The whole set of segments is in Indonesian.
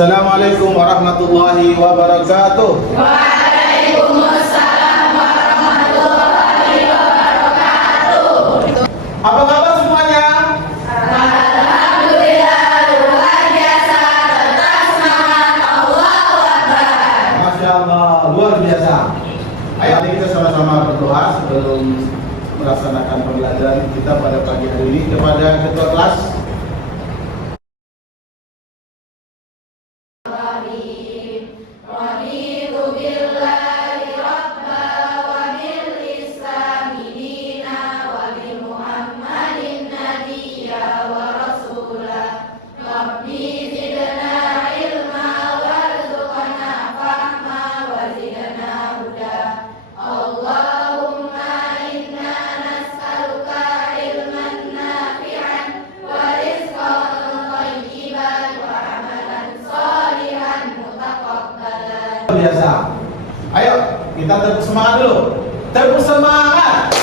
Assalamualaikum warahmatullahi wabarakatuh. Waalaikumsalam warahmatullahi wabarakatuh. Apa kabar semuanya? Alhamdulillah, luar biasa. Tetap semangat, Allahu Akbar. Masya Allah, luar biasa. Ayo kita sama-sama berdoa sebelum melaksanakan pembelajaran kita pada pagi hari ini kepada ketua kelas. Raditu billahi rabba wa bil islami dina wa bi Muhammadin nabiyya wa rasula. Rabbi zidna ilma warzuqna fahma wa zidna huda. Allahumma inna nas'aluka ilman nafi'an wa rizqan thayyiban wa amalan shalihan mutaqabbalan. Luar biasa. Ayo kita tepuk semangat dulu. Tepuk semangat.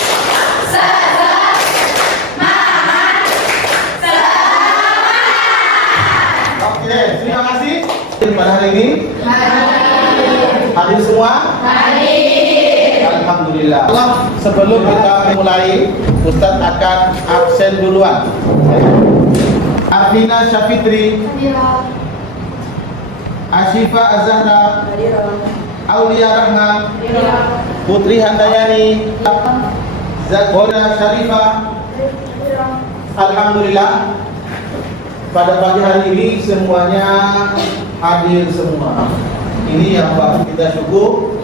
Oke, terima kasih. Pada hari ini hadir semua. Alhamdulillah. Sebelum kita mulai, Ustadz akan absen duluan. Afina Syafitri, Ashifa Azhara, Aulia Rahma, Putri Handayani, Zakona Syarifah. Alhamdulillah, pada pagi hari ini semuanya hadir semua. Ini yang patut kita syukur.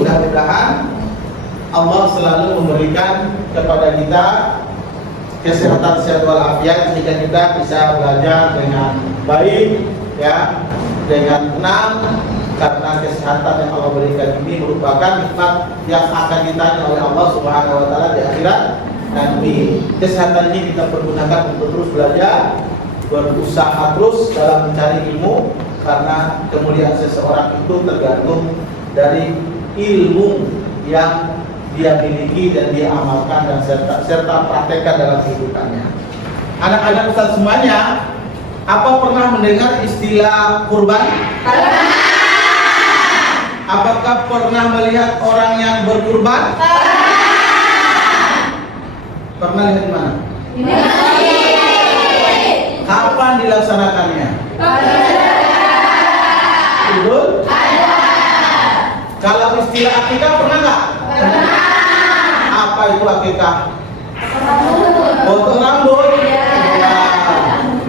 Mudah-mudahan Allah selalu memberikan kepada kita kesehatan sehat walafiat sehingga kita bisa belajar dengan baik, ya, dengan tenang, karena kesehatan yang Allah berikan ini merupakan nikmat yang akan ditanya oleh Allah Subhanahu wa taala di akhirat nanti. Kesehatan ini kita pergunakan untuk terus belajar, berusaha terus dalam mencari ilmu, karena kemuliaan seseorang itu tergantung dari ilmu yang dia miliki dan dia amalkan dan serta praktekkan dalam kehidupannya. Anak-anak Ustaz semuanya, apa pernah mendengar istilah kurban? Pernah. Apakah pernah melihat orang yang berkurban? Pernah lihat di mana? Kapan dilaksanakannya? Betul? Kalau istilah akikah pernah nggak? Apa itu akikah? Potong rambut.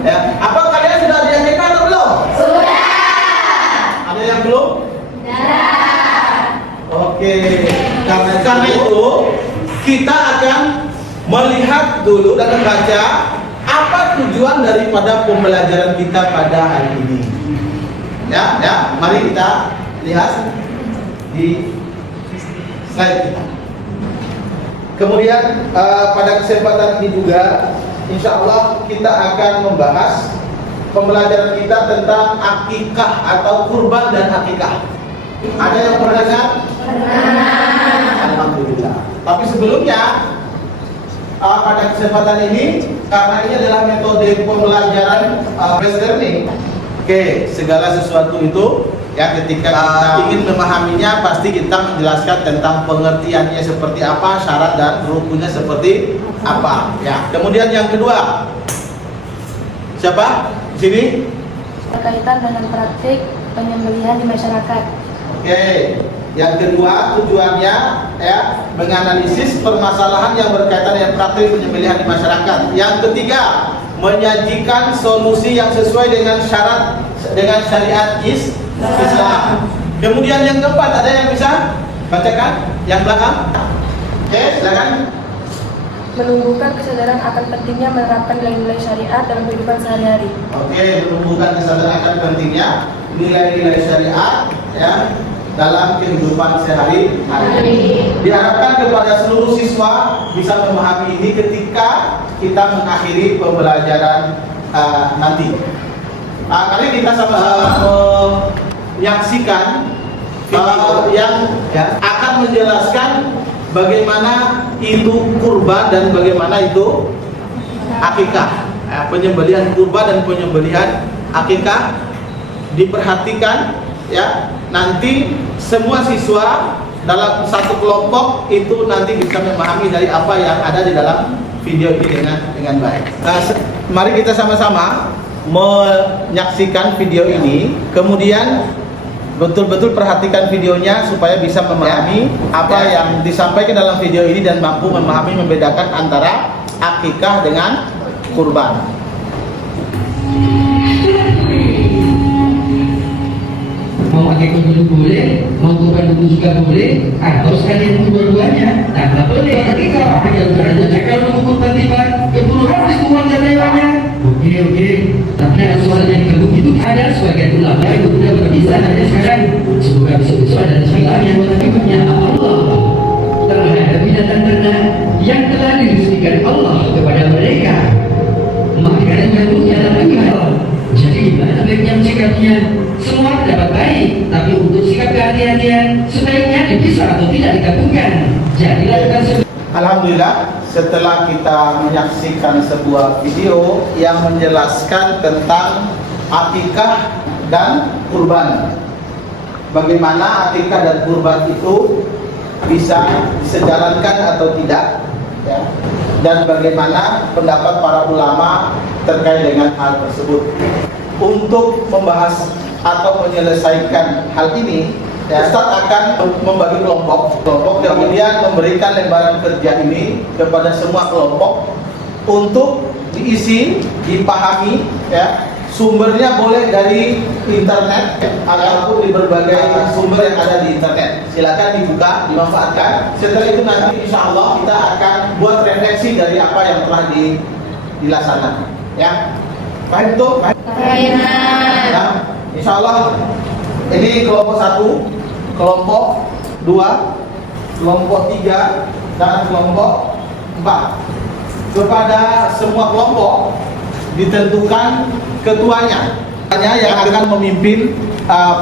Ya. Apa kalian sudah diakikah atau belum? Sudah. Ada yang belum? Oke. Karena itu kita akan melihat dulu dan membaca apa tujuan daripada pembelajaran kita pada hari ini. Ya, mari kita lihat di slide kita. Kemudian pada kesempatan ini juga insya Allah kita akan membahas pembelajaran kita tentang akikah atau kurban dan akikah. Ada yang pernah dengar? Alhamdulillah. Tapi sebelumnya pada kesempatan ini, karena ini adalah metode pembelajaran based learning. Oke, segala sesuatu itu ya ketika kita ingin memahaminya pasti kita menjelaskan tentang pengertiannya seperti apa, syarat dan rukunnya seperti apa. Ya. Kemudian yang kedua, siapa? Di sini? Berkaitan dengan praktik penyembelihan di masyarakat. Oke. Yang kedua tujuannya ya menganalisis permasalahan yang berkaitan dengan praktik penyembelihan di masyarakat. Yang ketiga, menyajikan solusi yang sesuai dengan syarat dengan syariat Islam. Kemudian yang keempat, ada yang bisa bacakan yang belakang? Oke, silakan. Menumbuhkan kesadaran akan pentingnya menerapkan nilai-nilai syariat dalam kehidupan sehari-hari. Oke, menumbuhkan kesadaran akan pentingnya nilai-nilai syariat ya dalam kehidupan sehari-hari. Diharapkan kepada seluruh siswa bisa memahami ini ketika kita mengakhiri pembelajaran nanti. Kali kita sama-sama menyaksikan video yang akan menjelaskan bagaimana itu kurban dan bagaimana itu akikah. Penyembelihan kurban dan penyembelihan akikah. diperhatikan ya. Nanti semua siswa dalam satu kelompok itu nanti bisa memahami dari apa yang ada di dalam video ini dengan baik. Nah, mari kita sama-sama menyaksikan video ini, kemudian betul-betul perhatikan videonya supaya bisa memahami apa yang disampaikan dalam video ini dan mampu memahami membedakan antara akikah dengan kurban. Mau akikah dulu boleh, mau kurban dulu juga boleh, atau sekalian dua-duanya. Nah, nggak boleh akikah. Kalau mau kurban tiba, keburu habis uang dan lewatnya. Oke. Tapi ada suara yang kebun itu ada sebagian ulama yang sudah berpisah hanya sekarang. Semoga besok ada bismillahnya mengakibatnya Allah terhadap binatang ternak yang telah diresmikan Allah kepada mereka. Maka yang punya akikah. Jadi gimana baiknya sikapnya? Semua dapat baik, tapi untuk sikap kehati-hatian sebaiknya dipisah atau tidak digabungkan. Jadi lakukan Alhamdulillah, setelah kita menyaksikan sebuah video yang menjelaskan tentang akikah dan kurban, bagaimana akikah dan kurban itu bisa disejalankan atau tidak ya, dan bagaimana pendapat para ulama terkait dengan hal tersebut. Untuk membahas atau menyelesaikan hal ini, Ustaz akan membagi kelompok dan kemudian memberikan lembaran kerja ini kepada semua kelompok untuk diisi, dipahami ya. Sumbernya boleh dari internet ataupun di berbagai sumber yang ada di internet. Silakan dibuka, dimanfaatkan. Setelah itu nanti insya Allah kita akan buat refleksi dari apa yang telah dilaksanakan ya. Paham itu? Ya, insya Allah ini kelompok 1, kelompok 2, kelompok 3, dan kelompok 4. Kepada semua kelompok ditentukan ketuanya yang akan memimpin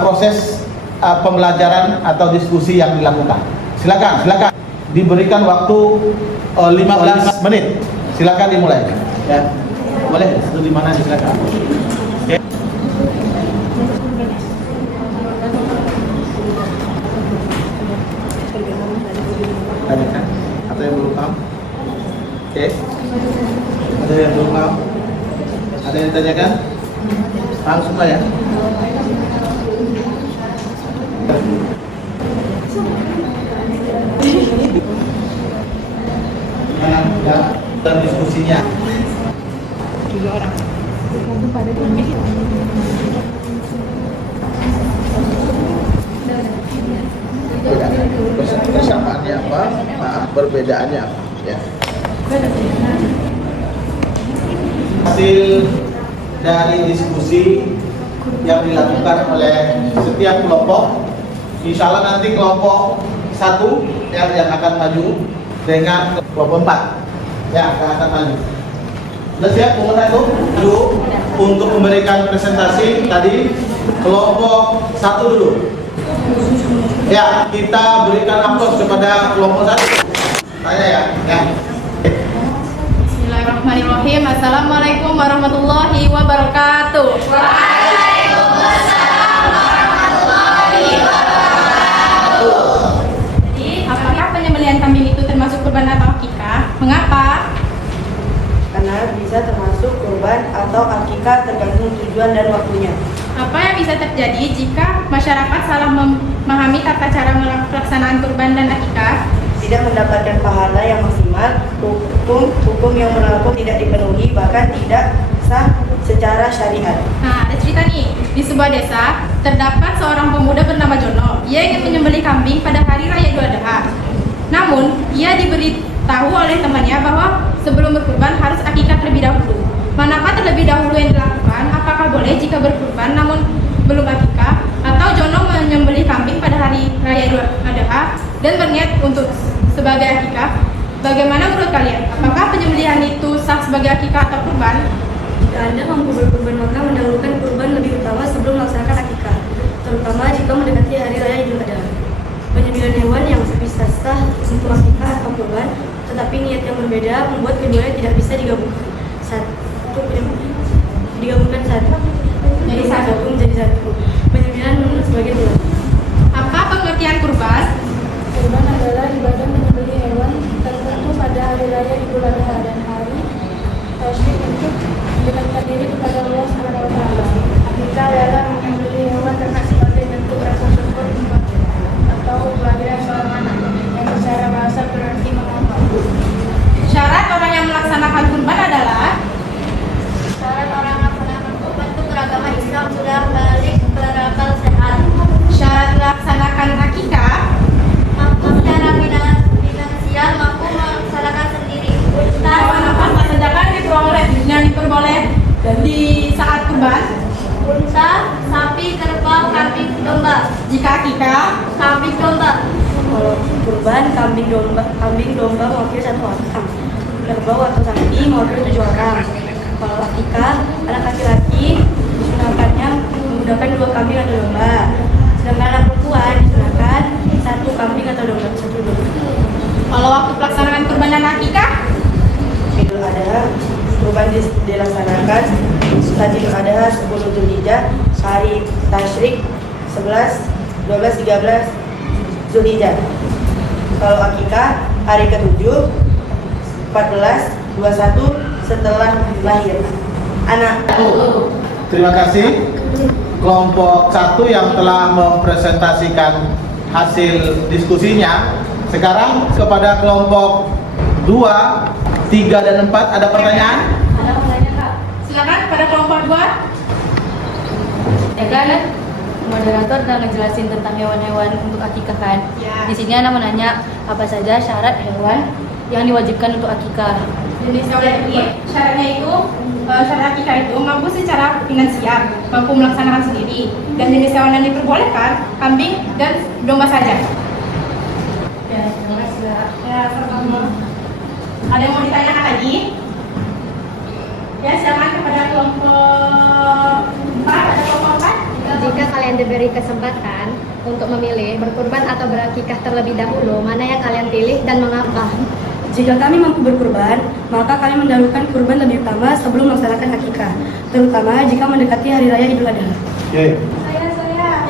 proses pembelajaran atau diskusi yang dilakukan. Silakan diberikan waktu 15 menit. Silakan dimulai. Ya. Boleh, itu di mana silakan. Oke. Tanyakan atau yang belum paham? Oke. Ada yang belum paham? Ada yang ditanyakan? Paham semua ya? Dan diskusinya. 3 orang. Persamaannya apa? Perbedaannya apa? Ya. Hasil dari diskusi yang dilakukan oleh setiap kelompok, insya Allah nanti kelompok 1 yang akan maju dengan kelompok 4 yang akan maju. Sudah siap kelompok 1 dulu untuk memberikan presentasi tadi. Kelompok 1 dulu. Ya, kita berikan aplaus kepada kelompok 1. Tanya ya. Bismillahirrahmanirrahim. Assalamualaikum warahmatullahi wabarakatuh. Waalaikumsalam warahmatullahi wabarakatuh. Jadi, apakah penyembelihan kambing itu termasuk kurban atau akikah? Mengapa? Karena bisa termasuk kurban atau akikah tergantung tujuan dan waktunya. Apa yang bisa terjadi jika masyarakat salah memahami tata cara pelaksanaan kurban dan akikah? Tidak mendapatkan pahala yang maksimal, hukum yang berlaku tidak dipenuhi, bahkan tidak sah secara syariat. Nah, ada cerita nih. Di sebuah desa, terdapat seorang pemuda bernama Jono. Ia ingin menyembelih kambing pada hari raya Idul Adha. Namun, ia diberitahu oleh temannya bahwa sebelum berkurban harus akikah terlebih dahulu. Manakah terlebih dahulu yang dilakukan? Apakah boleh jika berkurban namun belum akikah? Atau Jono menyembelih kambing pada hari raya Idul Adha dan berniat untuk sebagai akikah? Bagaimana menurut kalian? Apakah penyembelihan itu sah sebagai akikah atau kurban? Jika Anda mampu berkurban, maka mendahulukan kurban lebih utama sebelum melaksanakan akikah, terutama jika mendekati hari raya Idul Adha. Penyembelihan hewan yang bisa sah untuk akikah atau kurban, tetapi niat yang berbeda membuat keduanya tidak bisa digabungkan. Satu. Jadi satu. menjadi satu. Penyembelihan sebagai bulan. Apa pengertian kurban? Kurban adalah ibadah menyembelih hewan tertentu pada hari raya Idul Adha dan hari tasyrik untuk mendekatkan diri kepada Allah Subhanahu wa taala. Akikah adalah menyembelih hewan ternak sebagai bentuk rasa syukur atau kelahiran seorang anak yang secara bahasa berarti mengamal. Syarat orang yang melaksanakan kurban adalah Syarat orang melaksanakan kurban itu beragama Islam sudah balik berakal sehat. syarat melaksanakan akikah. Secara finansial mampu melaksanakan sendiri. Hewan apa saja kan diperboleh di saat kurban. Unta, sapi, kerbau, kambing, domba. Jika akikah, Kambing, domba. Kalau kurban kambing domba mewakili 1 orang. Kerbau atau sapi mewakili 7 orang. Kalau akikah anak laki-laki disunahkannya menggunakan 2 kambing atau domba. Sedangkan anak perempuan disunahkan 1 kambing atau domba 1 domba. kalau waktu pelaksanaan kurban dan akikah, Idul Adha kurban dilaksanakan setelah Idul Adha 10 Zulhijjah, hari tasyrik 11, 12, 13 Zulhijjah. Kalau akikah hari ke-7, 14, 21 setelah lahir anak. Terima kasih kelompok 1 yang telah mempresentasikan hasil diskusinya. Sekarang kepada kelompok 2, 3 dan 4 ada pertanyaan? ada pertanyaan Kak. Silakan pada kelompok 2. Ya kan, moderator udah ngejelasin tentang hewan-hewan untuk akikah kan. Ya. Di sini Ana mau nanya apa saja syarat hewan yang diwajibkan untuk akikah. Jenis hewan ini syaratnya itu syarat akikah itu mampu secara finansial, mampu melaksanakan sendiri, dan jenis hewan yang diperbolehkan kambing dan domba saja. Ya, terima kasih. Ya, sama. Ada yang mau ditanyakan lagi? Ya, silakan kepada kelompok 4. Ada kelompok 4? Jika kalian diberi kesempatan untuk memilih berkurban atau berakikah terlebih dahulu, mana yang kalian pilih dan mengapa? Jika kami mampu berkurban, maka kami mendahulukan kurban lebih utama sebelum melaksanakan akikah, terutama jika mendekati hari raya Idul Adha. Oke.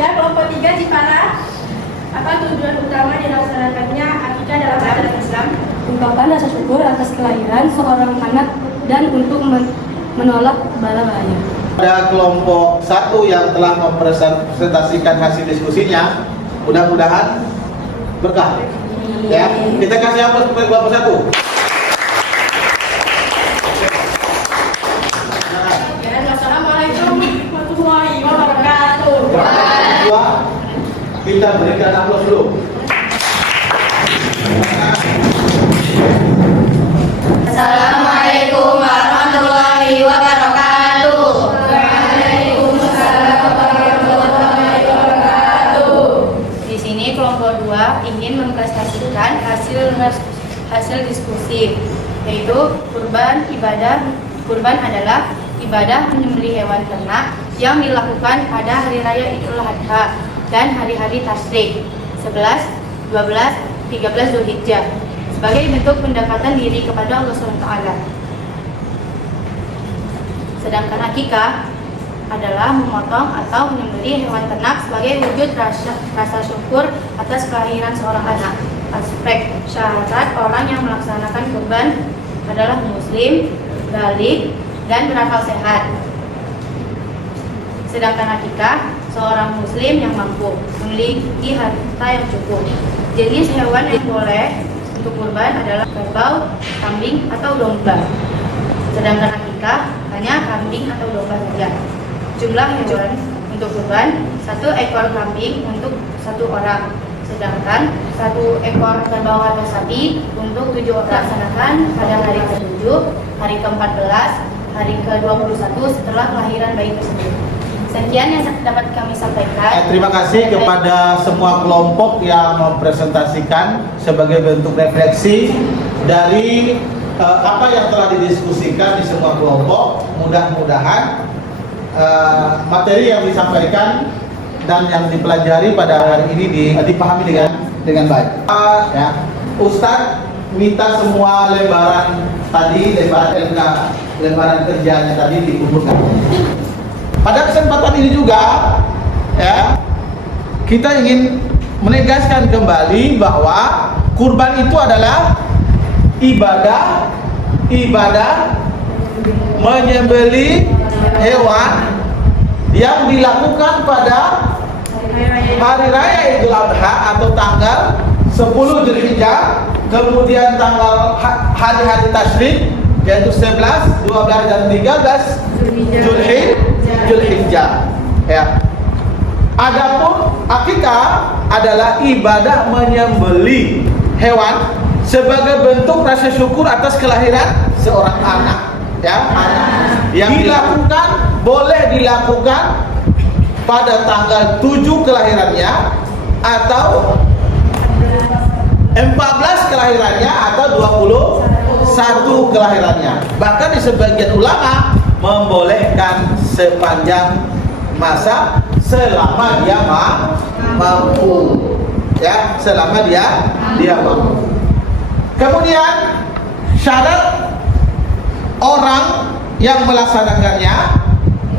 Ya, kelompok 3 Jipara. Apa tujuan utama dilaksanakannya akikah dalam ajaran Islam? Ungkapan rasa syukur atas kelahiran seorang anak dan untuk menolak bala bahaya. Ada kelompok 1 yang telah mempresentasikan hasil diskusinya, mudah-mudahan berkah. Ya, kita kasih aplaus kepada kelompok 1. Ya, Assalamualaikum warahmatullahi wabarakatuh. Dua, kita berikan aplaus dulu. Assalamualaikum warahmatullahi wabarakatuh. Di sini kelompok 2 ingin mempresentasikan hasil diskusi, yaitu kurban adalah ibadah menyembelih hewan ternak yang dilakukan pada hari raya Idul Adha dan hari-hari tasyrik 11, 12, 13 Zulhijjah sebagai bentuk pendekatan diri kepada Allah SWT. Sedangkan akikah adalah memotong atau menyembelih hewan ternak sebagai wujud rasa syukur atas kelahiran seorang anak. Aspek syarat orang yang melaksanakan kurban adalah muslim, baligh, dan berakal sehat. Sedangkan akikah seorang muslim yang mampu memiliki harta yang cukup. Jenis hewan yang boleh untuk kurban adalah kerbau, kambing, atau domba. Sedangkan akikah hanya kambing atau domba saja. Jumlah hewan untuk kurban 1 ekor kambing untuk 1 orang, sedangkan 1 ekor kerbau atau sapi untuk 7 orang. Laksanakan pada hari ke-7, hari ke-14, hari ke-21 setelah kelahiran bayi tersebut. Sekian yang dapat kami sampaikan. Terima kasih kepada semua kelompok yang mempresentasikan sebagai bentuk refleksi dari apa yang telah didiskusikan di semua kelompok. Mudah-mudahan materi yang disampaikan dan yang dipelajari pada hari ini dipahami dengan baik. Ya, Ustadz minta semua lembaran tadi, lembaran kerjanya tadi dikumpulkan. Pada kesempatan ini juga ya, kita ingin menegaskan kembali bahwa kurban itu adalah ibadah menyembelih hewan yang dilakukan pada hari raya Idul Adha atau tanggal 10 Zulhijjah, kemudian tanggal hari-hari tasyrik yaitu 11, 12 dan 13 Zulhijjah. Ya. Adapun akikah adalah ibadah menyembelih hewan sebagai bentuk rasa syukur atas kelahiran seorang anak, ya, anak yang dilakukan, boleh dilakukan pada tanggal 7 kelahirannya atau 14 kelahirannya atau 21 kelahirannya. Bahkan di sebagian ulama membolehkan sepanjang masa selama dia mampu, ya, selama dia mampu. Kemudian syarat orang yang melaksanakannya,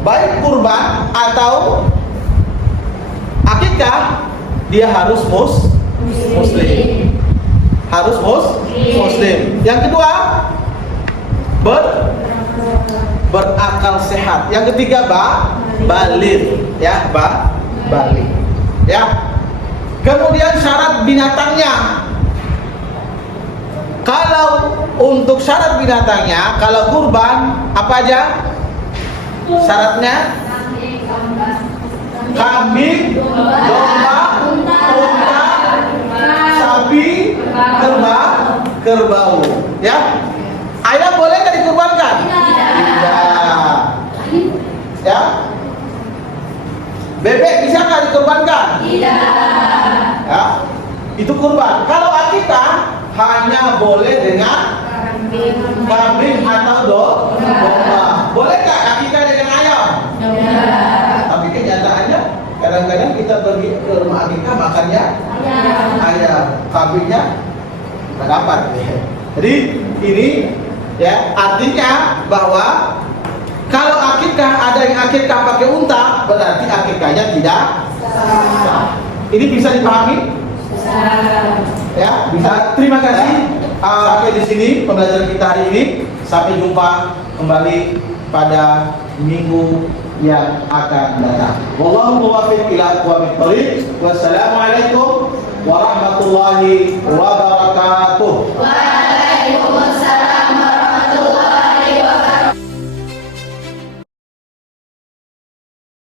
baik kurban atau akikah, dia harus muslim. Harus muslim. Yang kedua, berakal sehat. Yang ketiga, baligh, ya, baligh. Ya. Kemudian syarat binatangnya. Kalau untuk syarat binatangnya, kalau kurban apa aja syaratnya? Kambing, domba, unta, sapi, kerbau. Ya. Ayam boleh nggak dikurbankan? Tidak. Ya. Bebek bisa nggak dikurbankan? Tidak. Ya. Itu kurban. Kalau akikah hanya boleh dengan kambing atau domba. Boleh nggak akikah dengan ayam? Tapi kenyataannya kadang-kadang kita pergi ke rumah akikah makannya ayam, kambingnya nggak dapat. Jadi ini, ya, artinya bahwa kalau akikah ada yang akikah pakai unta, berarti akikahnya tidak sah. Ini bisa dipahami? Ya, bisa. Terima kasih. Sampai di sini pembelajaran kita hari ini. Sampai jumpa kembali pada minggu yang akan datang. Wallahu muwaffiq ila aqwamit thoriq. Wassalamualaikum warahmatullahi wabarakatuh.